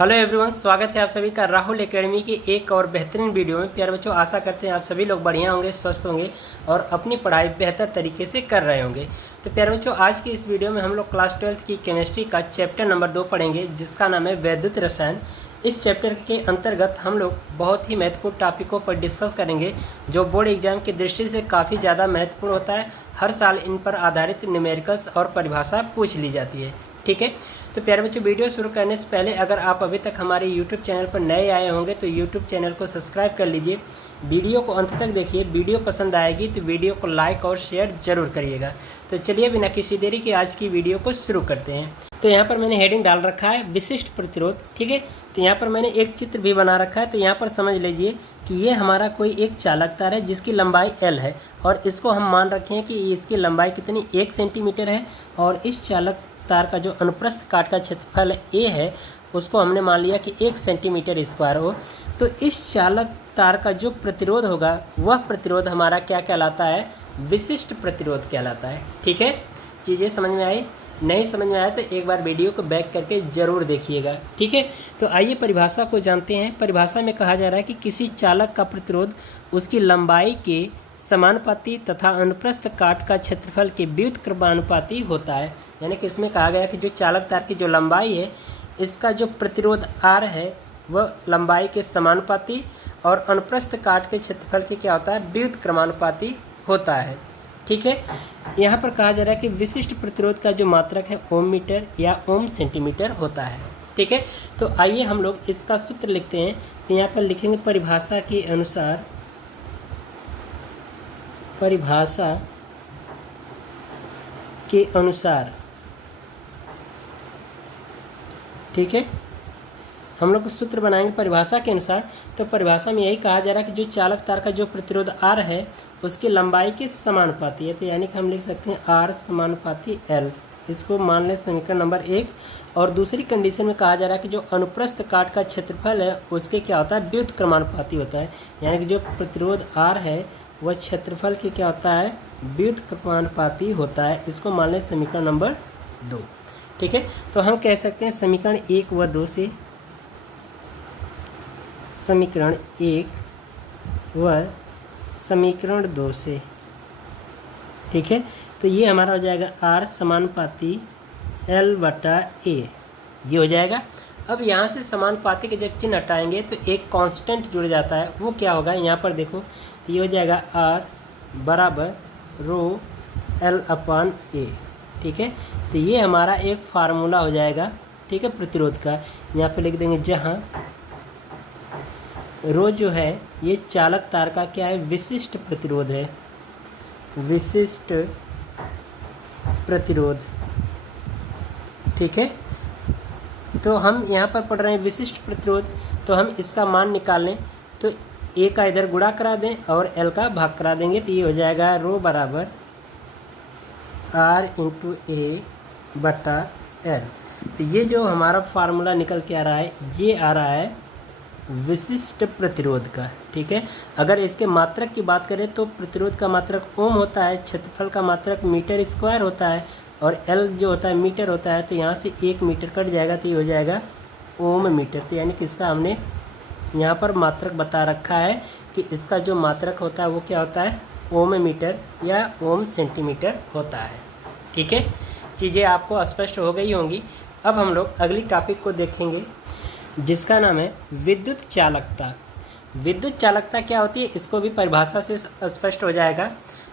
Hello everyone, स्वागत है आप सभी का राहुल एकेडमी की एक और बेहतरीन वीडियो में। प्यारे बच्चों, आशा करते हैं आप सभी लोग बढ़िया होंगे, स्वस्थ होंगे और अपनी पढ़ाई बेहतर तरीके से कर रहे होंगे। तो प्यारे बच्चों, आज की इस वीडियो में हम लोग क्लास 12 की केमिस्ट्री का चैप्टर नंबर 2 पढ़ेंगे, जिसका नाम है वैद्युत रसायन। इस चैप्टर के अंतर्गत हम लोग बहुत ही महत्वपूर्ण टॉपिकों पर डिस्कस करेंगे, जो बोर्ड एग्जाम की दृष्टि से काफ़ी ज़्यादा महत्वपूर्ण होता है। हर साल इन पर आधारित न्यूमेरिकल्स और परिभाषा पूछ ली जाती है। ठीक है, तो प्यारे बच्चों, वीडियो शुरू करने से पहले अगर आप अभी तक हमारे YouTube चैनल पर नए आए होंगे तो YouTube चैनल को सब्सक्राइब कर लीजिए। वीडियो को अंत तक देखिए। वीडियो पसंद आएगी तो वीडियो को लाइक और शेयर जरूर करिएगा। तो चलिए बिना किसी देरी के आज की वीडियो को शुरू करते हैं। तो यहाँ पर मैंने हेडिंग डाल रखा है विशिष्ट प्रतिरोध। ठीक है, तो यहाँ पर मैंने एक चित्र भी बना रखा है। तो यहाँ पर समझ लीजिए कि ये हमारा कोई एक चालक तार है जिसकी लंबाई L है, और इसको हम मान रखे हैं कि इसकी लंबाई कितनी 1 सेंटीमीटर है, और इस चालक तार का जो अनुप्रस्थ काट का क्षेत्रफल A है उसको हमने मान लिया कि 1 सेंटीमीटर स्क्वायर हो। तो इस चालक तार का जो प्रतिरोध होगा वह प्रतिरोध हमारा क्या कहलाता है? विशिष्ट प्रतिरोध कहलाता है। ठीक है, चीज़ें समझ में आई? नहीं समझ में आया तो एक बार वीडियो को बैक करके ज़रूर देखिएगा। ठीक है, तो आइए परिभाषा को जानते हैं। परिभाषा में कहा जा रहा है कि किसी चालक का प्रतिरोध उसकी लंबाई के समानुपाती तथा अनुप्रस्थ काट का क्षेत्रफल के व्युत्क्रमानुपाती होता है। यानी कि इसमें कहा गया कि जो चालक तार की जो लंबाई है, इसका जो प्रतिरोध R है वह लंबाई के समानुपाती और अनुप्रस्थ काट के क्षेत्रफल के क्या होता है? व्युत्क्रमानुपाती होता है। ठीक है, यहाँ पर कहा जा रहा है कि विशिष्ट प्रतिरोध का जो मात्रक है ओम मीटर या ओम सेंटीमीटर होता है। ठीक है, तो आइए हम लोग इसका सूत्र लिखते हैं। तो यहाँ पर लिखेंगे परिभाषा के अनुसार, परिभाषा के अनुसार। ठीक है, हम लोग सूत्र बनाएंगे परिभाषा के अनुसार। तो परिभाषा में यही कहा जा रहा है कि जो चालक तार का जो प्रतिरोध R है उसकी लंबाई के समानुपाती है। तो यानी कि हम लिख सकते हैं R समानुपाती L। इसको मान लें समीकरण नंबर 1। और दूसरी कंडीशन में कहा जा रहा है कि जो अनुप्रस्थ काट का क्षेत्रफल है उसके क्या होता है? व्युत्क्रमानुपाती होता है। यानी कि जो प्रतिरोध R है वह क्षेत्रफल के क्या होता है? व्युत्क्रमानुपाती होता है। इसको मान लें समीकरण नंबर 2। ठीक है, तो हम कह सकते हैं समीकरण 1 व 2 से, समीकरण 1 व समीकरण 2 से। ठीक है, तो ये हमारा हो जाएगा R समानुपाती L/A, ये हो जाएगा। अब यहाँ से समानुपाती के जब चिन्ह हटाएंगे तो एक कांस्टेंट जुड़ जाता है। वो क्या होगा? यहाँ पर देखो, तो ये हो जाएगा R बराबर रो L/A। ठीक है, तो ये हमारा एक फार्मूला हो जाएगा। ठीक है, प्रतिरोध का यहाँ पे लिख देंगे, जहाँ रो जो है ये चालक तार का क्या है? विशिष्ट प्रतिरोध है। विशिष्ट प्रतिरोध। ठीक है, तो हम यहाँ पर पढ़ रहे हैं विशिष्ट प्रतिरोध, तो हम इसका मान निकाल लें। तो A का इधर गुणा करा दें और L का भाग करा देंगे, तो ये हो जाएगा रो बराबर R/A/L। तो ये जो हमारा फार्मूला निकल के आ रहा है ये आ रहा है विशिष्ट प्रतिरोध का। ठीक है, अगर इसके मात्रक की बात करें तो प्रतिरोध का मात्रक ओम होता है, क्षेत्रफल का मात्रक मीटर स्क्वायर होता है, और L जो होता है मीटर होता है। तो यहाँ से 1 मीटर कट जाएगा तो ये हो जाएगा ओम मीटर। तो यानी कि इसका हमने यहाँ पर मात्रक बता रखा है कि इसका जो मात्रक होता है वो क्या होता है? ओम मीटर या ओम सेंटीमीटर होता है। ठीक है, चीज़ें आपको स्पष्ट हो गई होंगी। अब हम लोग अगली टॉपिक को देखेंगे, जिसका नाम है विद्युत चालकता। विद्युत चालकता क्या होती है इसको भी परिभाषा से स्पष्ट हो जाएगा।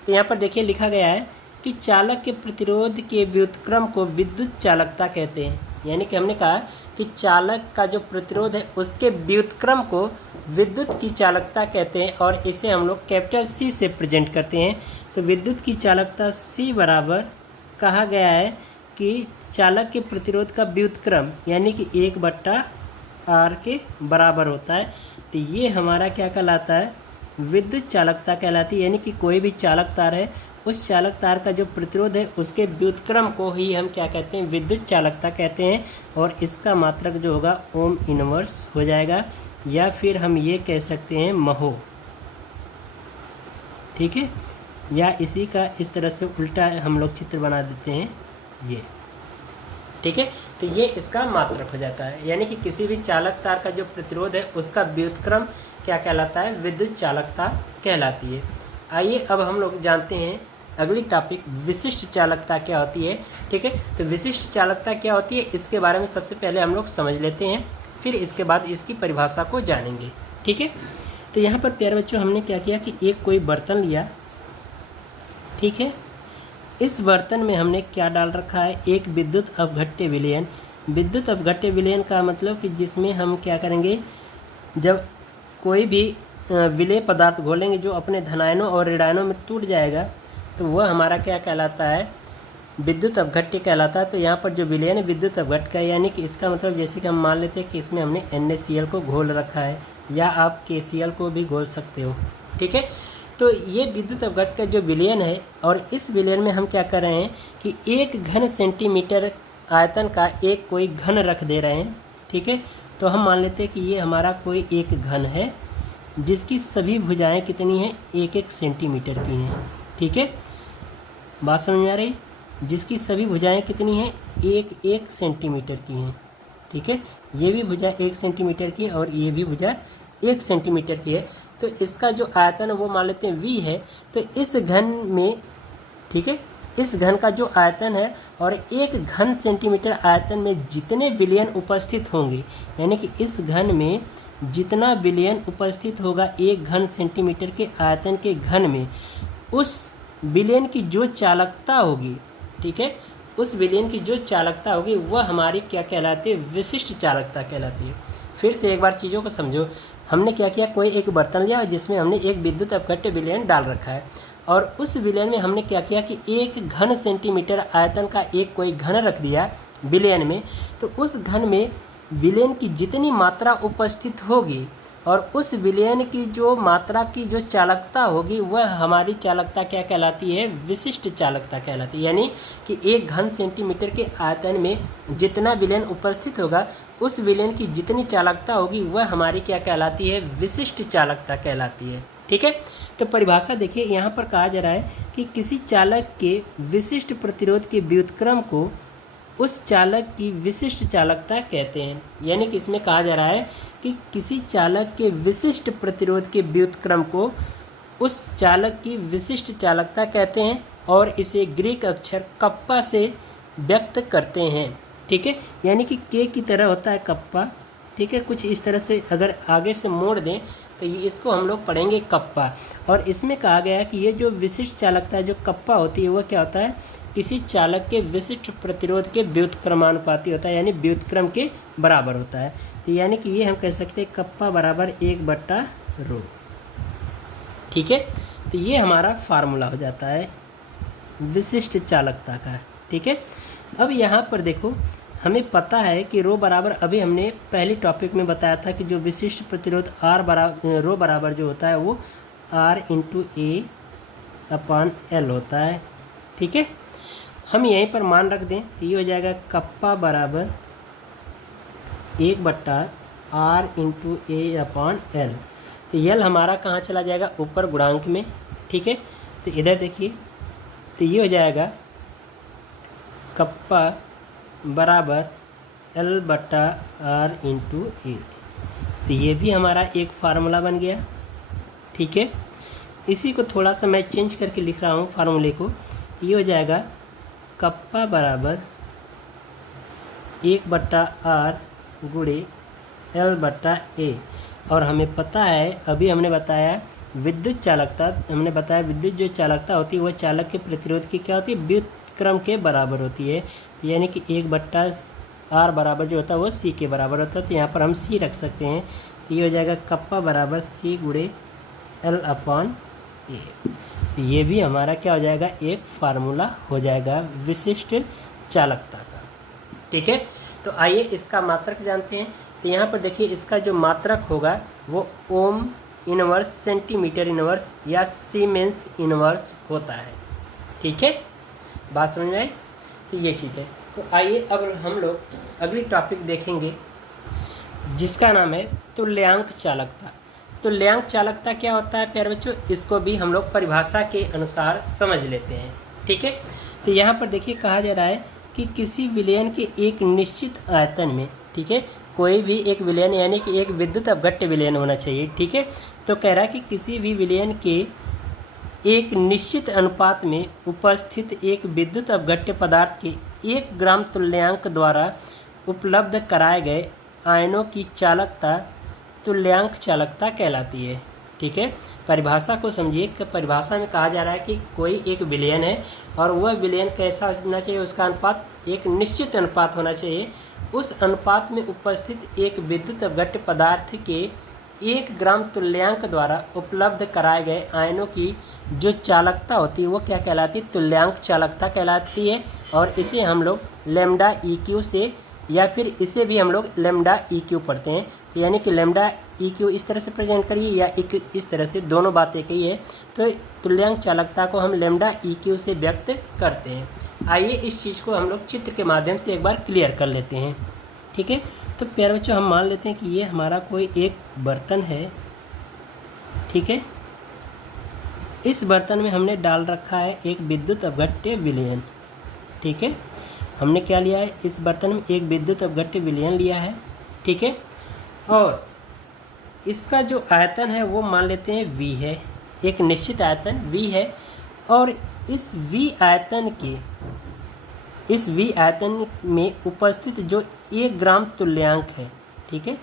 तो यहाँ पर देखिए लिखा गया है कि चालक के प्रतिरोध के व्युत्क्रम को विद्युत चालकता कहते हैं। यानी कि हमने कहा कि चालक का जो प्रतिरोध है उसके व्युत्क्रम को विद्युत की चालकता कहते हैं, और इसे हम लोग कैपिटल C से प्रेजेंट करते हैं। तो विद्युत की चालकता C बराबर कहा गया है कि चालक के प्रतिरोध का व्युत्क्रम यानी कि 1/R के बराबर होता है। तो ये हमारा क्या कहलाता है? विद्युत चालकता कहलाती है। यानी कि कोई भी चालक तार है, उस चालक तार का जो प्रतिरोध है उसके व्युत्क्रम को ही हम क्या कहते हैं? विद्युत चालकता कहते हैं। और इसका मात्रक जो होगा ओम इनवर्स हो जाएगा, या फिर हम ये कह सकते हैं महो। ठीक है, या इसी का इस तरह से उल्टा हम लोग चित्र बना देते हैं ये। ठीक है, तो ये इसका मात्रक हो जाता है। यानी कि किसी भी चालक तार का जो प्रतिरोध है उसका व्युत्क्रम क्या कहलाता है, विद्युत चालकता कहलाती है। आइए अब हम लोग जानते हैं अगली टॉपिक विशिष्ट चालकता क्या होती है। ठीक है, तो विशिष्ट चालकता क्या होती है इसके बारे में सबसे पहले हम लोग समझ लेते हैं, फिर इसके बाद इसकी परिभाषा को जानेंगे। ठीक है, तो यहाँ पर प्यारे बच्चों हमने क्या किया कि एक कोई बर्तन लिया। ठीक है, इस बर्तन में हमने क्या डाल रखा है, एक विद्युत अपघट्य विलयन। विद्युत अपघट्य विलयन का मतलब कि जिसमें हम क्या करेंगे, जब कोई भी विलेय पदार्थ घोलेंगे जो अपने धनायनों और ऋणायनों में टूट जाएगा तो वह हमारा क्या कहलाता है, विद्युत अपघट्य कहलाता है। तो यहाँ पर जो विलयन है विद्युत अपघट्य का, यानी कि इसका मतलब जैसे कि हम मान लेते हैं कि इसमें हमने NaCl को घोल रखा है, या आप KCl को भी घोल सकते हो। ठीक है, तो ये विद्युत अपघट्य का जो विलयन है, और इस विलयन में हम क्या कर रहे हैं कि 1 घन सेंटीमीटर आयतन का एक कोई घन रख दे रहे हैं। ठीक है, तो हम मान लेते हैं कि ये हमारा कोई एक घन है जिसकी सभी भुजाएं कितनी हैं, 1-1 सेंटीमीटर की हैं। ठीक है, बात समझ में आ रही, जिसकी सभी भुजाएं कितनी हैं, 1-1 सेंटीमीटर की हैं। ठीक है, ये भी भुजा 1 सेंटीमीटर की है और ये भी भुजा 1 सेंटीमीटर की है। तो इसका जो आयतन है वो मान लेते हैं V है। तो इस घन में, ठीक है, इस घन का जो आयतन है और 1 घन सेंटीमीटर आयतन में जितने विलयन उपस्थित होंगे, यानी कि इस घन में जितना विलयन उपस्थित होगा 1 घन सेंटीमीटर के आयतन के घन में, उस विलयन की जो चालकता होगी, ठीक है, उस विलयन की जो चालकता होगी वह हमारी क्या कहलाती है, विशिष्ट चालकता कहलाती है। फिर से एक बार चीज़ों को समझो। हमने क्या किया, कोई एक बर्तन लिया जिसमें हमने एक विद्युत अपघट्य विलयन डाल रखा है, और उस विलयन में हमने क्या किया कि 1 घन सेंटीमीटर आयतन का एक कोई घन रख दिया विलयन में। तो उस घन में विलयन की जितनी मात्रा उपस्थित होगी और उस विलयन की जो मात्रा की जो चालकता होगी वह हमारी चालकता क्या कहलाती है, विशिष्ट चालकता कहलाती है। यानी कि 1 घन सेंटीमीटर के आयतन में जितना विलयन उपस्थित होगा उस विलयन की जितनी चालकता होगी वह हमारी क्या कहलाती है, विशिष्ट चालकता कहलाती है। ठीक है, तो परिभाषा देखिए, यहाँ पर कहा जा रहा है कि किसी चालक के विशिष्ट प्रतिरोध के व्युत्क्रम को उस चालक की विशिष्ट चालकता कहते हैं। यानी कि इसमें कहा जा रहा है कि किसी चालक के विशिष्ट प्रतिरोध के व्युत्क्रम को उस चालक की विशिष्ट चालकता कहते हैं, और इसे ग्रीक अक्षर कप्पा से व्यक्त करते हैं। ठीक है, यानी कि के की तरह होता है कप्पा। ठीक है, कुछ इस तरह से अगर आगे से मोड़ दें तो ये इसको हम लोग पढ़ेंगे कप्पा। और इसमें कहा गया है कि ये जो विशिष्ट चालकता जो कप्पा होती है वह क्या होता है, किसी चालक के विशिष्ट प्रतिरोध के व्युत्क्रमानुपाती होता है, यानी व्युत्क्रम के बराबर होता है। तो यानी कि ये हम कह सकते हैं कप्पा बराबर 1/ρ। ठीक है, तो ये हमारा फार्मूला हो जाता है विशिष्ट चालकता का। ठीक है, अब यहाँ पर देखो, हमें पता है कि रो बराबर, अभी हमने पहले टॉपिक में बताया था कि जो विशिष्ट प्रतिरोध रो बराबर जो होता है वो R/A/L होता है। ठीक है, हम यहीं पर मान रख दें तो ये हो जाएगा कप्पा बराबर 1/R/A/L। तो L हमारा कहाँ चला जाएगा, ऊपर गुणांक में। ठीक है, तो इधर देखिए, तो ये हो जाएगा कप्पा बराबर L/R/A। तो ये भी हमारा एक फार्मूला बन गया। ठीक है, इसी को थोड़ा सा मैं चेंज करके लिख रहा हूँ फार्मूले को। ये हो जाएगा कप्पा बराबर 1/R गुणे L/A। और हमें पता है, अभी हमने बताया विद्युत चालकता, हमने बताया विद्युत जो चालकता होती है वह चालक के प्रतिरोध की क्या होती है, व्युत्क्रम के बराबर होती है। तो यानी कि 1/R बराबर जो होता है वो C के बराबर होता है। तो यहाँ पर हम C रख सकते हैं। तो ये हो जाएगा कप्पा बराबर C गुणे L/A। तो ये भी हमारा क्या हो जाएगा, एक फार्मूला हो जाएगा विशिष्ट चालकता का। ठीक है, तो आइए इसका मात्रक जानते हैं। तो यहाँ पर देखिए, इसका जो मात्रक होगा वो ओम इनवर्स, सेंटीमीटर इनवर्स या सीमेंस इनवर्स होता है। ठीक है, बात समझ में आई। तो ये चीज़ है। तो आइए अब हम लोग अगली टॉपिक देखेंगे जिसका नाम है तुल्यांक चालकता। तुल्यांक चालकता क्या होता है प्यारे बच्चों, इसको भी हम लोग परिभाषा के अनुसार समझ लेते हैं। ठीक है, तो यहाँ पर देखिए कहा जा रहा है कि किसी विलयन के एक निश्चित आयतन में, ठीक है, कोई भी एक विलयन यानी कि एक विद्युत अपघट्य विलयन होना चाहिए, ठीक है। तो कह रहा है कि किसी भी विलयन के एक निश्चित अनुपात में उपस्थित एक विद्युत अपघट्य पदार्थ के 1 ग्राम तुल्यांक द्वारा उपलब्ध कराए गए आयनों की चालकता तुल्यांक चालकता कहलाती है, ठीक है। परिभाषा को समझिए कि परिभाषा में कहा जा रहा है कि कोई एक विलयन है और वह विलयन कैसा होना चाहिए, उसका अनुपात एक निश्चित अनुपात होना चाहिए। उस अनुपात में उपस्थित एक विद्युत अपघट्य पदार्थ के 1 ग्राम तुल्यांक द्वारा उपलब्ध कराए गए आयनों की जो चालकता होती है वो क्या कहलाती है, तुल्यांक चालकता कहलाती है। और इसे हम लोग लैम्डा EQ से या फिर इसे भी हम लोग लैम्डा EQ पढ़ते हैं। तो यानी कि लैम्डा EQ इस तरह से प्रेजेंट करिए या इस तरह से, दोनों बातें कही है। तो तुल्यांक चालकता को हम लैम्डा EQ से व्यक्त करते हैं। आइए इस चीज़ को हम लोग चित्र के माध्यम से एक बार क्लियर कर लेते हैं, ठीक है। तो प्यारे बच्चों, हम मान लेते हैं कि ये हमारा कोई एक बर्तन है, ठीक है। इस बर्तन में हमने डाल रखा है एक विद्युत अपघट्य विलयन, ठीक है। हमने क्या लिया है, इस बर्तन में एक विद्युत अपघट्य विलयन लिया है, ठीक है। और इसका जो आयतन है वो मान लेते हैं V है, एक निश्चित आयतन V है। और इस V आयतन में उपस्थित जो 1 ग्राम तुल्यांक है, ठीक है,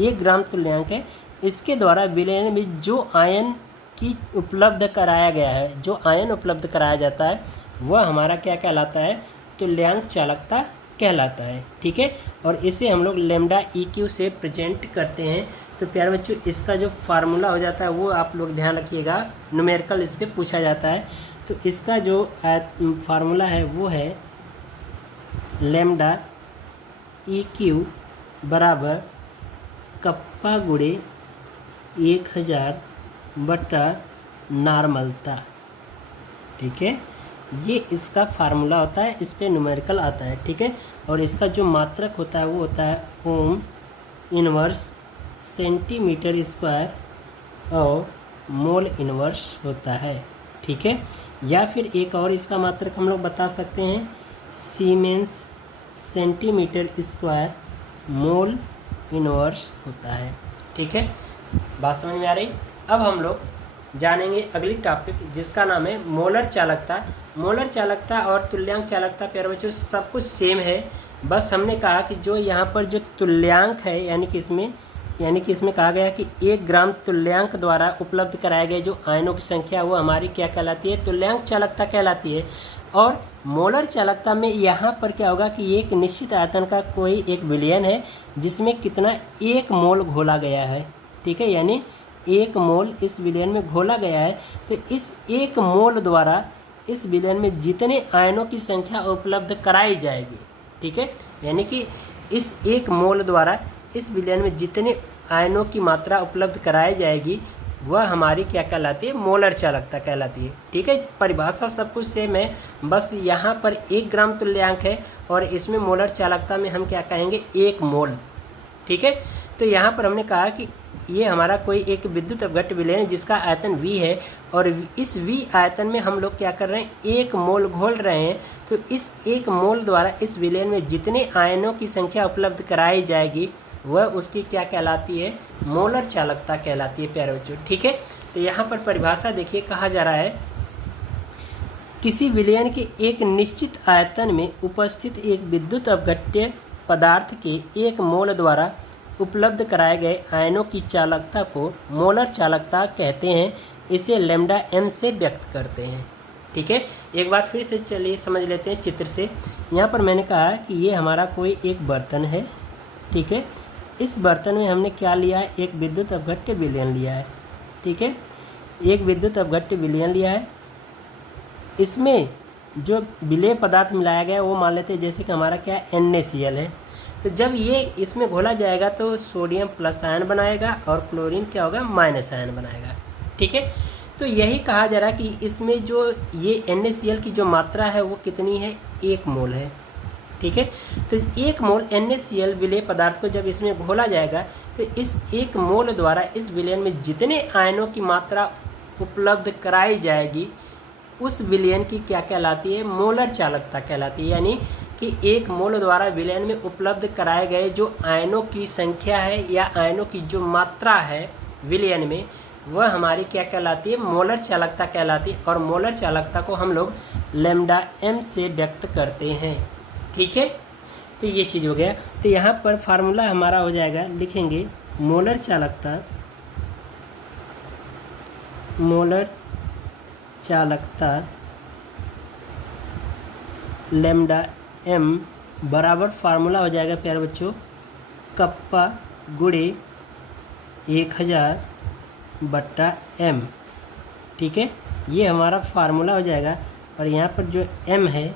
1 ग्राम तुल्यांक है, इसके द्वारा विलयन में जो आयन की उपलब्ध कराया गया है, जो आयन उपलब्ध कराया जाता है वह हमारा क्या कहलाता है, तुल्यांक चालकता कहलाता है, ठीक है। और इसे हम लोग लैम्डा EQ से प्रेजेंट करते हैं। तो प्यारे बच्चों, इसका जो फार्मूला हो जाता है वो आप लोग ध्यान रखिएगा, न्यूमेरिकल इस पे पूछा जाता है। तो इसका जो फार्मूला है वो है लैम्डा EQ बराबर कप्पा गुणे 1000 बटा नॉर्मलता, ठीक है। ये इसका फार्मूला होता है, इस पे न्यूमेरिकल आता है, ठीक है। और इसका जो मात्रक होता है वो होता है ओम इनवर्स सेंटीमीटर स्क्वायर और मोल इनवर्स होता है, ठीक है। या फिर एक और इसका मात्रक हम लोग बता सकते हैं, siemens centimetre square mole inverse होता है, ठीक है। बात समझ में आ रही। अब हम लोग जानेंगे अगली टॉपिक जिसका नाम है मोलर चालकता। मोलर चालकता और तुल्यांक चालकता प्यारे बच्चों सब कुछ सेम है, बस हमने कहा कि जो यहाँ पर जो तुल्यांक है यानी कि इसमें कहा गया कि 1 ग्राम तुल्यांक द्वारा उपलब्ध कराए गए जो आयनों की संख्या वो हमारी क्या कहलाती है, तुल्यांक चालकता कहलाती है। और मोलर चालकता में यहाँ पर क्या होगा कि एक निश्चित आयतन का कोई एक विलयन है जिसमें कितना 1 मोल घोला गया है, ठीक है, यानी 1 मोल इस विलयन में घोला गया है। तो इस 1 मोल द्वारा इस विलयन में जितने आयनों की संख्या उपलब्ध कराई जाएगी, ठीक है, यानी कि इस 1 मोल द्वारा इस विलयन में जितने आयनों की मात्रा उपलब्ध कराई जाएगी वह हमारी क्या कहलाती है, मोलर चालकता कहलाती है, ठीक है। परिभाषा सब कुछ सेम है, बस यहाँ पर 1 ग्राम तुल्यांक है और इसमें मोलर चालकता में हम क्या कहेंगे, 1 मोल, ठीक है। तो यहाँ पर हमने कहा कि ये हमारा कोई एक विद्युत अपघट्य विलयन है जिसका आयतन V है और इस V आयतन में हम लोग क्या कर रहे हैं, 1 मोल घोल रहे हैं। तो इस 1 मोल द्वारा इस विलयन में जितने आयनों की संख्या उपलब्ध कराई जाएगी वह उसकी क्या कहलाती है, मोलर चालकता कहलाती है प्यारे बच्चों, ठीक है। तो यहाँ पर परिभाषा देखिए, कहा जा रहा है किसी विलयन के एक निश्चित आयतन में उपस्थित एक विद्युत अपघट्य पदार्थ के 1 मोल द्वारा उपलब्ध कराए गए आयनों की चालकता को मोलर चालकता कहते हैं। इसे लैम्डा M से व्यक्त करते हैं, ठीक है। एक बार फिर से चलिए समझ लेते हैं चित्र से। यहाँ पर मैंने कहा कि ये हमारा कोई एक बर्तन है, ठीक है। इस बर्तन में हमने क्या लिया है, एक विद्युत अपघट्य विलयन लिया है, ठीक है, एक विद्युत अपघट्य विलयन लिया है। इसमें जो विलेय पदार्थ मिलाया गया वो मान लेते हैं जैसे कि हमारा क्या है, NaCl है। तो जब ये इसमें घोला जाएगा तो सोडियम प्लस आयन बनाएगा और क्लोरीन क्या होगा, माइनस आयन बनाएगा, ठीक है। तो यही कहा जा रहा है कि इसमें जो ये NaCl की जो मात्रा है वो कितनी है, 1 मोल है, ठीक है। तो 1 मोल NaCl विलेय पदार्थ को जब इसमें घोला जाएगा तो इस 1 मोल द्वारा इस विलयन में जितने आयनों की मात्रा उपलब्ध कराई जाएगी उस विलयन की क्या कहलाती है, मोलर चालकता कहलाती है। यानी कि एक मोल द्वारा विलयन में उपलब्ध कराए गए जो आयनों की संख्या है या आयनों की जो मात्रा है विलयन में, वह हमारी क्या कहलाती है, मोलर चालकता कहलाती है। और मोलर चालकता को हम लोग लैम्डा m से व्यक्त करते हैं। ठीक है, तो ये चीज़ हो गया। तो यहाँ पर फार्मूला हमारा हो जाएगा, लिखेंगे मोलर चालकता लैम्डा m बराबर फार्मूला हो जाएगा प्यारे बच्चों कप्पा गुणे 1000/m। ठीक है, ये हमारा फार्मूला हो जाएगा। और यहाँ पर जो m है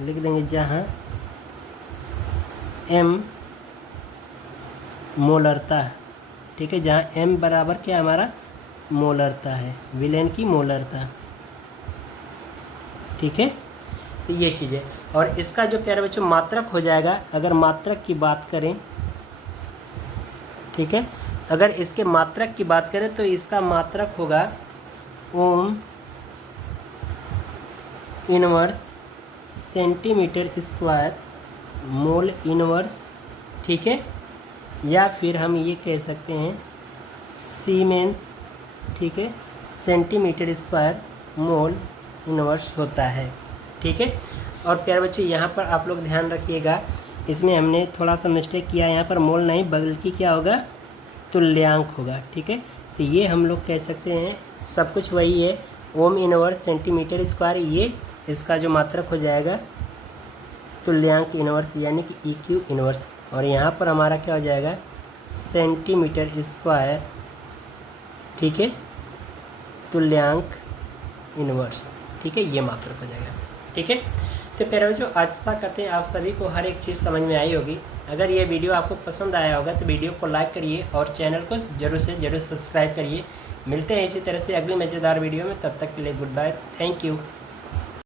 लिख देंगे, जहाँ m मोलरता है। ठीक है, जहाँ m बराबर क्या हमारा मोलरता है, विलयन की मोलरता। ठीक है, तो ये चीज़ है। और इसका जो प्यारे बच्चों मात्रक हो जाएगा, अगर मात्रक की बात करें, ठीक है, अगर इसके मात्रक की बात करें तो इसका मात्रक होगा ohm inverse centimetre square mole inverse. ठीक है, या फिर हम ये कह सकते हैं सीमेंस। ठीक है, सेंटीमीटर स्क्वायर मोल इनवर्स होता है। ठीक है, और प्यारे बच्चों यहाँ पर आप लोग ध्यान रखिएगा, इसमें हमने थोड़ा सा मिस्टेक किया, यहाँ पर मोल नहीं बल्कि क्या होगा, तुल्यांक होगा। ठीक है, तो ये हम लोग कह सकते हैं सब कुछ वही है, ओम इनवर्स सेंटीमीटर स्क्वायर, ये इसका जो मात्रक हो जाएगा तुल्यांक इनवर्स यानी कि EQ इनवर्स। और यहाँ पर हमारा क्या हो जाएगा, सेंटीमीटर स्क्वायर। ठीक है, तुल्यांक इनवर्स। ठीक है, ये मात्रक हो जाएगा। ठीक है, तो प्यारे बच्चों आशा करते हैं आप सभी को हर एक चीज़ समझ में आई होगी। अगर ये वीडियो आपको पसंद आया होगा तो वीडियो को लाइक करिए और चैनल को जरूर से जरूर सब्सक्राइब करिए। मिलते हैं इसी तरह से अगली मज़ेदार वीडियो में, तब तक के लिए गुड बाय, थैंक यू।